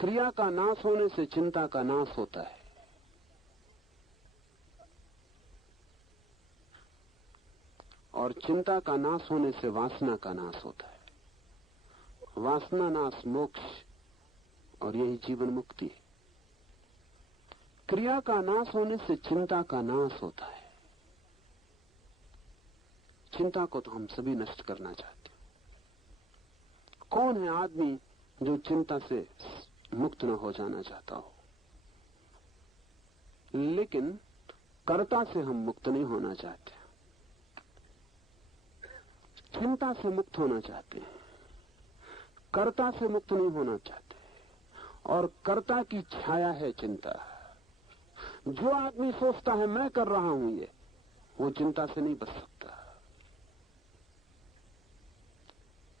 क्रिया का नाश होने से चिंता का नाश होता है। और चिंता का नाश होने से वासना का नाश होता है। वासना नाश मोक्ष, और यही जीवन मुक्ति है। क्रिया का नाश होने से चिंता का नाश होता है। चिंता को तो हम सभी नष्ट करना चाहते हैं। कौन है आदमी जो चिंता से मुक्त न हो जाना चाहता हो? लेकिन कर्ता से हम मुक्त नहीं होना चाहते, चिंता से मुक्त होना चाहते हैं, कर्ता से मुक्त नहीं होना चाहते। और कर्ता की छाया है चिंता। जो आदमी सोचता है मैं कर रहा हूं ये, वो चिंता से नहीं बच सकता।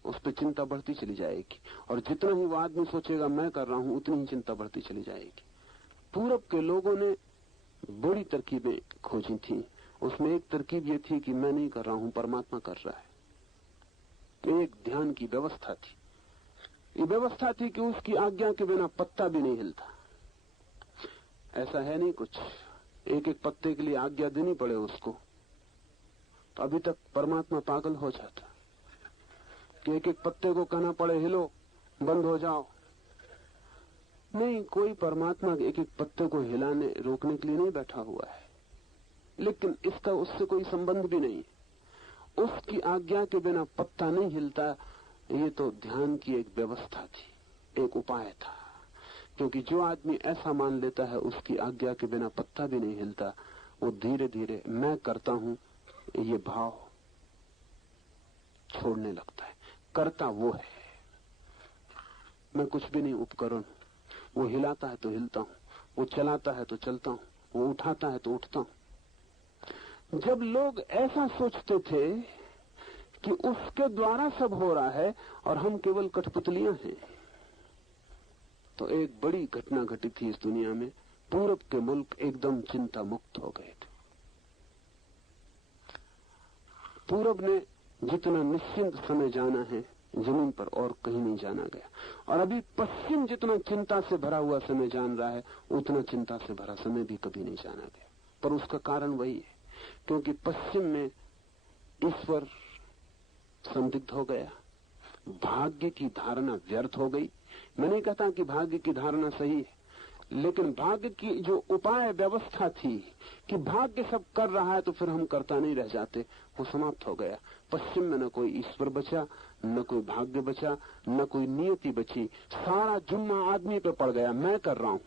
उस पर चिंता बढ़ती चली जाएगी, और जितना ही वो आदमी सोचेगा मैं कर रहा हूं, उतनी ही चिंता बढ़ती चली जाएगी। पूरब के लोगों ने बड़ी तरकीबें खोजी थी। उसमें एक तरकीब ये थी कि मैं नहीं कर रहा हूं, परमात्मा कर रहा है। तो एक ध्यान की व्यवस्था थी। ये व्यवस्था थी कि उसकी आज्ञा के बिना पत्ता भी नहीं हिलता। ऐसा है नहीं कुछ, एक एक पत्ते के लिए आज्ञा देनी पड़े उसको, तो अभी तक परमात्मा पागल हो जाता कि एक एक पत्ते को कहना पड़े हिलो, बंद हो जाओ। नहीं, कोई परमात्मा एक एक पत्ते को हिलाने रोकने के लिए नहीं बैठा हुआ है। लेकिन इसका उससे कोई संबंध भी नहीं। उसकी आज्ञा के बिना पत्ता नहीं हिलता। ये तो ध्यान की एक व्यवस्था थी, एक उपाय था। क्योंकि जो आदमी ऐसा मान लेता है उसकी आज्ञा के बिना पत्ता भी नहीं हिलता, वो धीरे धीरे मैं करता हूं ये भाव छोड़ने लगता है। करता वो है, मैं कुछ भी नहीं उपकरण। वो हिलाता है तो हिलता हूं, वो चलाता है तो चलता हूं, वो उठाता है तो उठता हूं। जब लोग ऐसा सोचते थे कि उसके द्वारा सब हो रहा है और हम केवल कठपुतलियां हैं, तो एक बड़ी घटना घटी थी इस दुनिया में। पूरब के मुल्क एकदम चिंता मुक्त हो गए थे। पूरब ने जितना निश्चिंत समय जाना है जमीन पर और कहीं नहीं जाना गया। और अभी पश्चिम जितना चिंता से भरा हुआ समय जान रहा है, उतना चिंता से भरा समय भी कभी नहीं जाना गया। पर उसका कारण वही है, क्योंकि पश्चिम में ईश्वर संदिग्ध हो गया, भाग्य की धारणा व्यर्थ हो गई। मैं नहीं कहता कि भाग्य की धारणा सही है, लेकिन भाग्य की जो उपाय व्यवस्था थी कि भाग्य सब कर रहा है तो फिर हम करता नहीं रह जाते, वो समाप्त हो गया। पश्चिम में न कोई ईश्वर बचा, न कोई भाग्य बचा, न कोई नियति बची। सारा जुम्मा आदमी पे पड़ गया, मैं कर रहा हूं,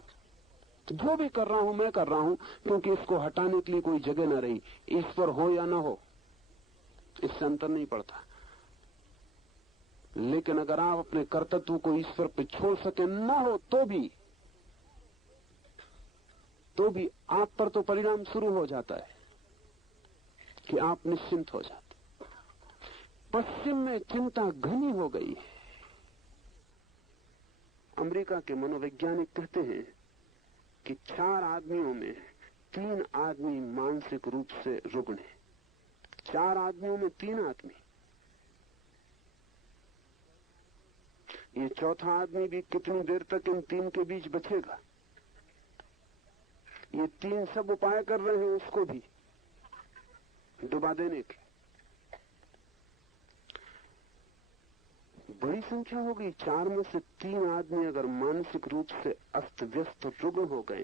तो जो भी कर रहा हूं मैं कर रहा हूं, क्योंकि इसको हटाने के लिए कोई जगह न रही। ईश्वर हो या न हो, इससे अंतर नहीं पड़ता। लेकिन अगर आप अपने कर्तव्य को ईश्वर पे छोड़ सके, न हो तो भी आप पर तो परिणाम शुरू हो जाता है कि आप निश्चिंत हो जाते। पश्चिम में चिंता घनी हो गई है। अमेरिका के मनोवैज्ञानिक कहते हैं कि 4 आदमियों में 3 आदमी मानसिक रूप से रुग्ण हैं। 4 आदमियों में 3 आदमी। ये चौथा आदमी भी कितनी देर तक इन 3 के बीच बचेगा? ये 3 सब उपाय कर रहे हैं उसको भी डुबा देने के। बड़ी संख्या हो गई। 4 में से 3 आदमी अगर मानसिक रूप से अस्त व्यस्त रुग्ण हो गए,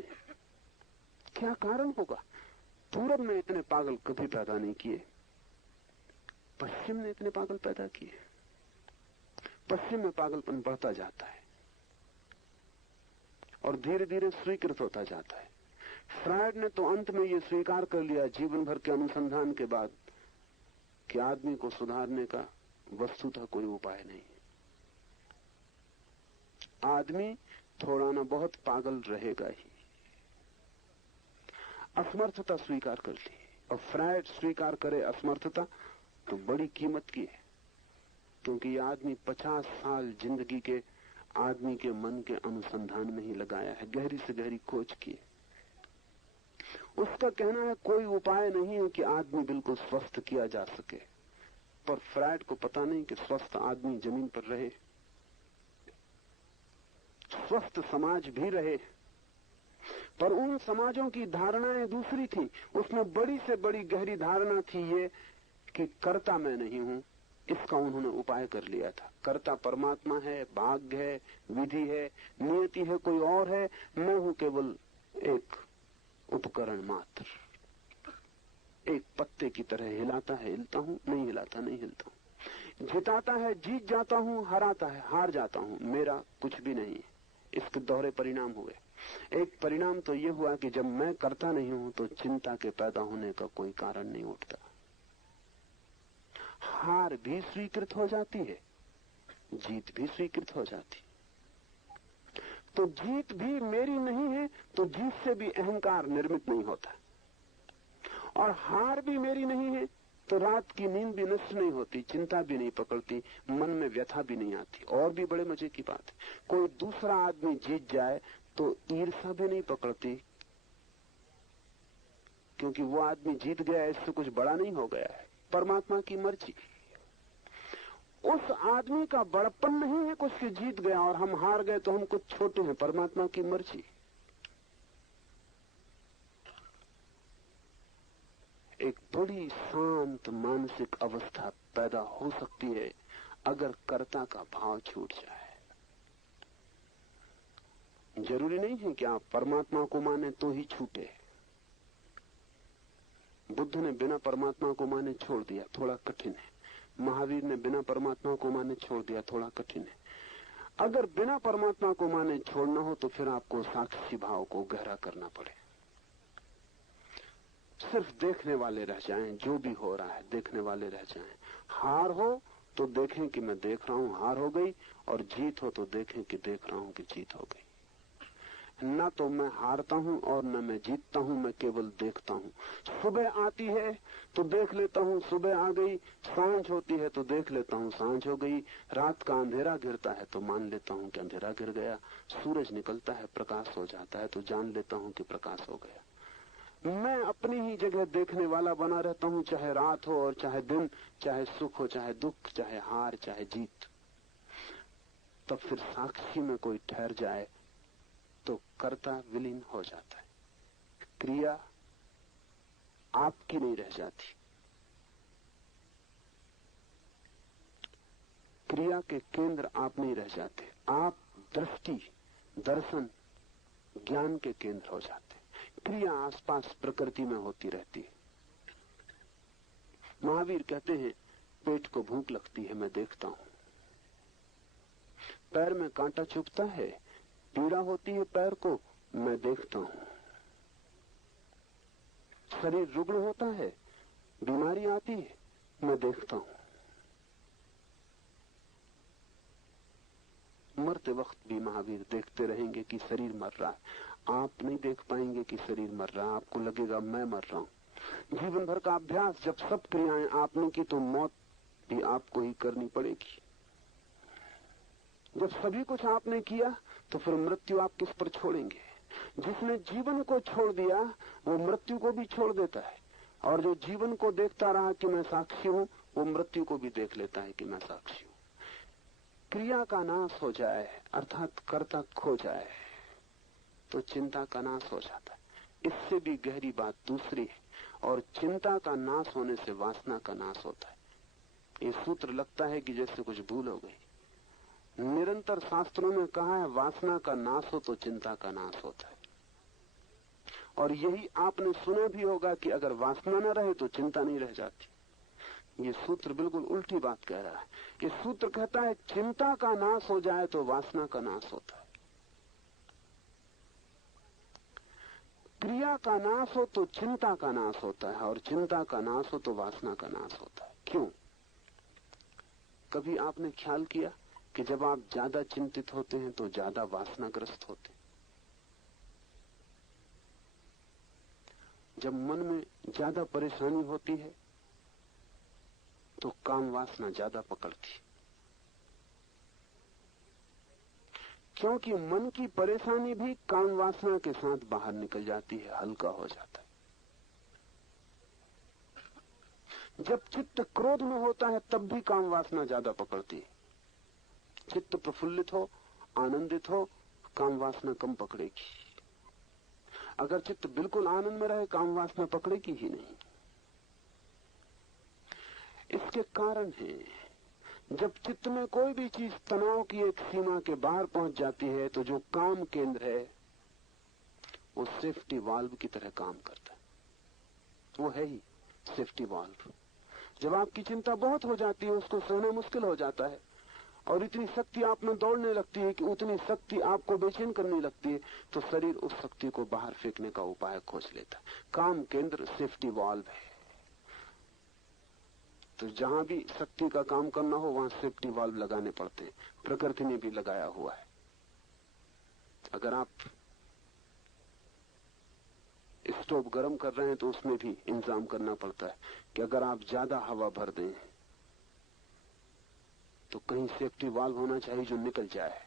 क्या कारण होगा? पूरब ने इतने पागल कभी पैदा नहीं किए, पश्चिम ने इतने पागल पैदा किए। पश्चिम में पागलपन बढ़ता जाता है और धीरे धीरे स्वीकृत होता जाता है। फ्रायड ने तो अंत में ये स्वीकार कर लिया जीवन भर के अनुसंधान के बाद कि आदमी को सुधारने का वस्तुतः कोई उपाय नहीं है। आदमी थोड़ा ना बहुत पागल रहेगा ही। असमर्थता स्वीकार कर ली, और फ्रायड स्वीकार करे असमर्थता तो बड़ी कीमत की है, क्योंकि ये आदमी 50 साल जिंदगी के आदमी के मन के अनुसंधान में ही लगाया है, गहरी से गहरी खोज की है। उसका कहना है कोई उपाय नहीं है कि आदमी बिल्कुल स्वस्थ किया जा सके, पर फ्रायड को पता नहीं कि स्वस्थ आदमी जमीन पर रहे। स्वस्थ समाज भी रहे, पर उन समाजों की धारणाएं दूसरी थी। उसमें बड़ी से बड़ी गहरी धारणा थी ये कि कर्ता मैं नहीं हूं। इसका उन्होंने उपाय कर लिया था। कर्ता परमात्मा है, भाग्य है, विधि है, नियति है, कोई और है, मैं हूं केवल एक उपकरण मात्र। एक पत्ते की तरह हिलाता है हिलता हूं, नहीं हिलाता नहीं हिलता हूं, जिताता है जीत जाता हूं, हराता है हार जाता हूं, मेरा कुछ भी नहीं है। इसके दोहरे परिणाम हुए। एक परिणाम तो ये हुआ कि जब मैं करता नहीं हूं तो चिंता के पैदा होने का कोई कारण नहीं उठता। हार भी स्वीकृत हो जाती है, जीत भी स्वीकृत हो जाती। तो जीत भी मेरी नहीं है तो जीत से भी अहंकार निर्मित नहीं होता, और हार भी मेरी नहीं है तो रात की नींद भी नष्ट नहीं होती, चिंता भी नहीं पकड़ती, मन में व्यथा भी नहीं आती। और भी बड़े मजे की बात है, कोई दूसरा आदमी जीत जाए तो ईर्ष्या भी नहीं पकड़ती, क्योंकि वो आदमी जीत गया, इससे कुछ बड़ा नहीं हो गया है, परमात्मा की मर्जी। उस आदमी का बड़प्पन नहीं है कुछ कि जीत गया और हम हार गए तो हम कुछ छोटे हैं, परमात्मा की मर्जी। एक बड़ी शांत मानसिक अवस्था पैदा हो सकती है अगर कर्ता का भाव छूट जाए। जरूरी नहीं है कि आप परमात्मा को माने तो ही छूटे। बुद्ध ने बिना परमात्मा को माने छोड़ दिया, थोड़ा कठिन है। महावीर ने बिना परमात्मा को माने छोड़ दिया, थोड़ा कठिन है। अगर बिना परमात्मा को माने छोड़ना हो तो फिर आपको साक्षी भाव को गहरा करना पड़े। सिर्फ देखने वाले रह जाएं, जो भी हो रहा है देखने वाले रह जाएं। हार हो तो देखें कि मैं देख रहा हूं हार हो गई, और जीत हो तो देखें कि देख रहा हूं कि जीत हो गई। न तो मैं हारता हूं और न मैं जीतता हूं, मैं केवल देखता हूं। सुबह आती है तो देख लेता हूं सुबह आ गई, सांझ होती है तो देख लेता हूं सांझ हो गई, रात का अंधेरा गिरता है तो मान लेता हूं कि अंधेरा गिर गया, सूरज निकलता है प्रकाश हो जाता है तो जान लेता हूं कि प्रकाश हो गया। मैं अपनी ही जगह देखने वाला बना रहता हूं, चाहे रात हो और चाहे दिन, चाहे सुख हो चाहे दुख, चाहे हार चाहे जीत। तब फिर साक्षी में कोई ठहर जाए तो कर्ता विलीन हो जाता है, क्रिया आपकी नहीं रह जाती। क्रिया के केंद्र आप नहीं रह जाते, आप दृष्टि, दर्शन, ज्ञान के केंद्र हो जाते। क्रिया आसपास प्रकृति में होती रहती है। महावीर कहते हैं पेट को भूख लगती है मैं देखता हूं, पैर में कांटा चुभता है, पीड़ा होती है पैर को, मैं देखता हूं। शरीर रुग्ण होता है, बीमारी आती है, मैं देखता हूं। मरते वक्त भी महावीर देखते रहेंगे कि शरीर मर रहा है। आप नहीं देख पाएंगे कि शरीर मर रहा है, आपको लगेगा मैं मर रहा हूं। जीवन भर का अभ्यास, जब सब क्रियाएं आपने की तो मौत भी आपको ही करनी पड़ेगी। जब सभी कुछ आपने किया तो फिर मृत्यु आप किस पर छोड़ेंगे? जिसने जीवन को छोड़ दिया वो मृत्यु को भी छोड़ देता है, और जो जीवन को देखता रहा कि मैं साक्षी हूं, वो मृत्यु को भी देख लेता है कि मैं साक्षी हूं। क्रिया का नाश हो जाए अर्थात कर्ता खो जाए तो चिंता का नाश हो जाता है। इससे भी गहरी बात दूसरी है, और चिंता का नाश होने से वासना का नाश होता है। ये सूत्र लगता है कि जैसे कुछ भूल हो गई। निरंतर शास्त्रों में कहा है वासना का नाश हो तो चिंता का नाश होता है, और यही आपने सुना भी होगा कि अगर वासना न रहे तो चिंता नहीं रह जाती। ये सूत्र बिल्कुल उल्टी बात कह रहा है। ये सूत्र कहता है चिंता का नाश हो जाए तो वासना का नाश होता है, क्रिया का नाश हो तो चिंता का नाश होता है, और चिंता का नाश हो तो वासना का नाश होता है। क्यों? कभी आपने ख्याल किया कि जब आप ज्यादा चिंतित होते हैं तो ज्यादा वासनाग्रस्त होते हैं? जब मन में ज्यादा परेशानी होती है तो काम वासना ज्यादा पकड़ती है, क्योंकि मन की परेशानी भी काम वासना के साथ बाहर निकल जाती है, हल्का हो जाता है। जब चित्त क्रोध में होता है तब भी काम वासना ज्यादा पकड़ती है। चित्त प्रफुल्लित हो, आनंदित हो, काम वासना कम पकड़ेगी। अगर चित्त बिल्कुल आनंद में रहे, काम वासना पकड़ेगी ही नहीं। इसके कारण है, जब चित्त में कोई भी चीज तनाव की एक सीमा के बाहर पहुंच जाती है, तो जो काम केंद्र है वो सेफ्टी वाल्व की तरह काम करता है। वो है ही सेफ्टी वाल्व। जब आपकी चिंता बहुत हो जाती है, उसको सहना मुश्किल हो जाता है, और इतनी शक्ति आप में दौड़ने लगती है कि उतनी शक्ति आपको बेचैन करने लगती है, तो शरीर उस शक्ति को बाहर फेंकने का उपाय खोज लेता है। काम केंद्र सेफ्टी वाल्व है। तो जहां भी शक्ति का काम करना हो, वहां सेफ्टी वाल्व लगाने पड़ते हैं। प्रकृति ने भी लगाया हुआ है। अगर आप स्टोव गर्म कर रहे हैं, तो उसमें भी इंतजाम करना पड़ता है कि अगर आप ज्यादा हवा भर दें, तो कहीं सेफ्टी वाल्व होना चाहिए जो निकल जाए।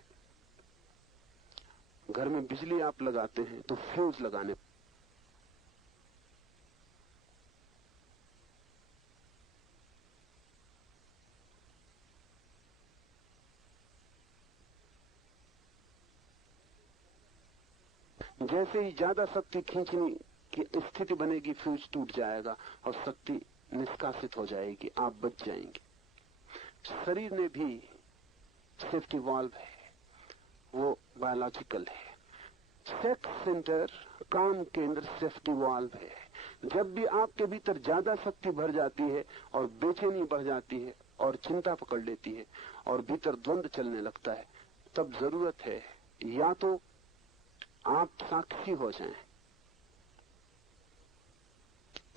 घर में बिजली आप लगाते हैं, तो फ्यूज लगाने। जैसे ही ज्यादा शक्ति खींचने की स्थिति बनेगी, फ्यूज टूट जाएगा और शक्ति निष्कासित हो जाएगी, आप बच जाएंगे। शरीर में भी सेफ्टी वाल्व है, वो बायोलॉजिकल है। सेक्स सेंटर, काम केंद्र सेफ्टी वाल्व है। जब भी आपके भीतर ज्यादा शक्ति भर जाती है और बेचैनी बढ़ जाती है और चिंता पकड़ लेती है और भीतर द्वंद्व चलने लगता है, तब जरूरत है या तो आप साक्षी हो जाएं,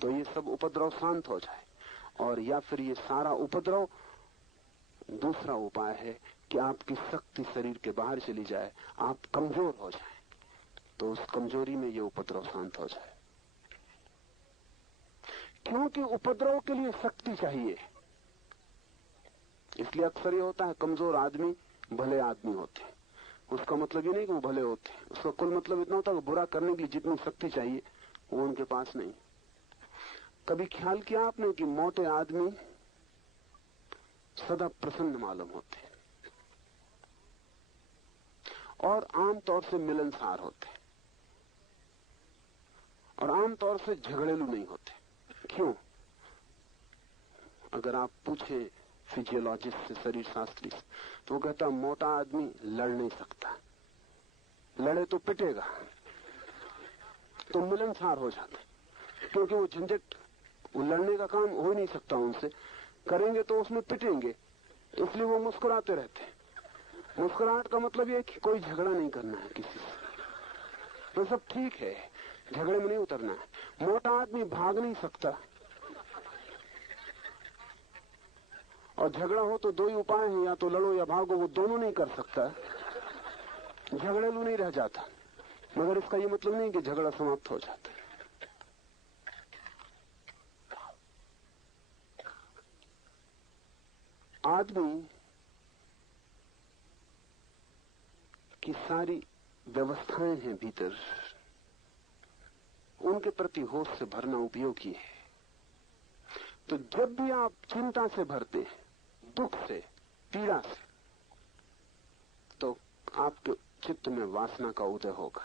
तो ये सब उपद्रव शांत हो जाए, और या फिर ये सारा उपद्रव, दूसरा उपाय है कि आपकी शक्ति शरीर के बाहर चली जाए, आप कमजोर हो जाएं, तो उस कमजोरी में ये उपद्रव शांत हो जाए। क्योंकि उपद्रव के लिए शक्ति चाहिए, इसलिए अक्सर ये होता है कमजोर आदमी भले आदमी होते हैं। उसका मतलब ये नहीं कि वो भले होते हैं, उसका कुल मतलब इतना होता है कि बुरा करने के लिए जितनी शक्ति चाहिए वो उनके पास नहीं। कभी ख्याल किया आपने कि मोटे आदमी सदा प्रसन्न मालूम होते हैं और आमतौर से मिलनसार होते हैं और आमतौर से झगड़ेलू नहीं होते? क्यों? अगर आप पूछें फिजियोलॉजिस्ट से, शरीर शास्त्री से, तो वो कहता मोटा आदमी लड़ नहीं सकता, लड़े तो पिटेगा, तो मिलनसार हो जाता, क्योंकि वो झंझट, वो लड़ने का काम हो ही नहीं सकता उनसे, करेंगे तो उसमें पिटेंगे, इसलिए वो मुस्कुराते रहते। मुस्कुराहट का मतलब ये कि कोई झगड़ा नहीं करना है किसी से, तो सब ठीक है, झगड़े में नहीं उतरना है। मोटा आदमी भाग नहीं सकता, और झगड़ा हो तो दो ही उपाय हैं, या तो लड़ो या भागो, वो दोनों नहीं कर सकता, झगड़ेलू नहीं रह जाता। मगर इसका ये मतलब नहीं कि झगड़ा समाप्त हो जाता है। आदमी की सारी व्यवस्थाएं हैं भीतर, उनके प्रति होश से भरना उपयोगी है। तो जब भी आप चिंता से भरते हैं, दुख से, पीड़ा से, तो आपके चित्त में वासना का उदय होगा।